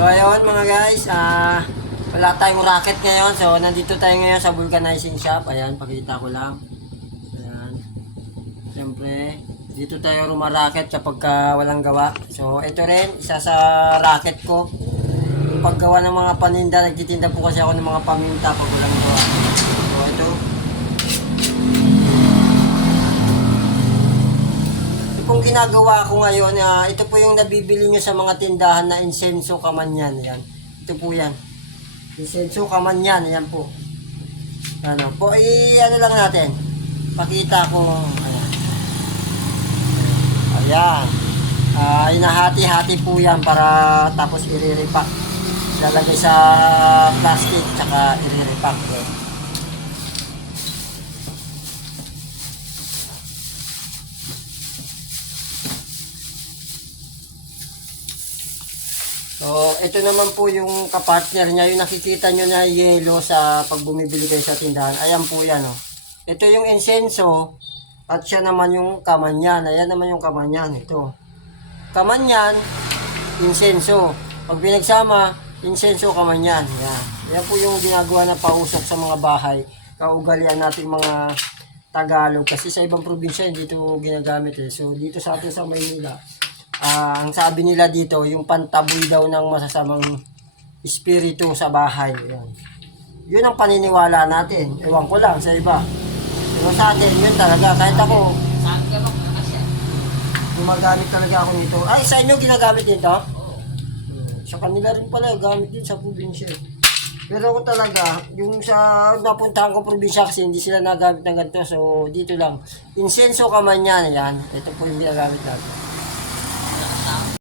So ayun mga guys, wala tayong rocket ngayon. So nandito tayo ngayon sa vulcanizing shop. Ayan, pakita ko lang. Ayan. Siyempre, dito tayo rumaraket kapag walang gawa. So ito rin, isa sa racket ko. Yung paggawa ng mga paninda, nagtitinda po kasi ako ng mga paminta pag walang gawa. So ito. Ito pong ginagawa ko ngayon, ito po yung nabibili nyo sa mga tindahan na insenso kamanyan. Ayan. Ito po yan. Insenso kamanyan. Ayan po. Ano po, ano lang natin. Pakita ko. Ayan. Ayan. Inahati-hati po yan para tapos iriripak. Lalagay sa plastic tsaka iriripak. So, ito naman po yung kapartner niya. Yung nakikita nyo na yellow sa pag bumibili kayo sa tindahan. Ayan po yan. Oh. Ito yung insenso at siya naman yung kamanyan. Ayan naman yung kamanyan. Ito. Kamanyan, insenso. Pag pinagsama, insenso, kamanyan. Ayan. Ayan po yung ginagawa na pausok sa mga bahay. Kaugalian natin mga Tagalog. Kasi sa ibang probinsya hindi ito ginagamit. So, dito sa atin sa Maynila, ang sabi nila dito, yung pantaboy daw ng masasamang espiritu sa bahay. Yan. Yun ang paniniwala natin. Ewan ko lang sa iba. Pero sa atin, yun talaga. Kahit ako, gumagamit talaga ako nito. Ay, sa inyo ginagamit nito? Sa kanila rin pala, gamit din sa probinsya. Pero ako talaga, yung sa napuntahan kong probinsya kasi hindi sila nagamit ng ganito. So, dito lang. Insenso kamanyan, yan. Ito po yung ginagamit natin.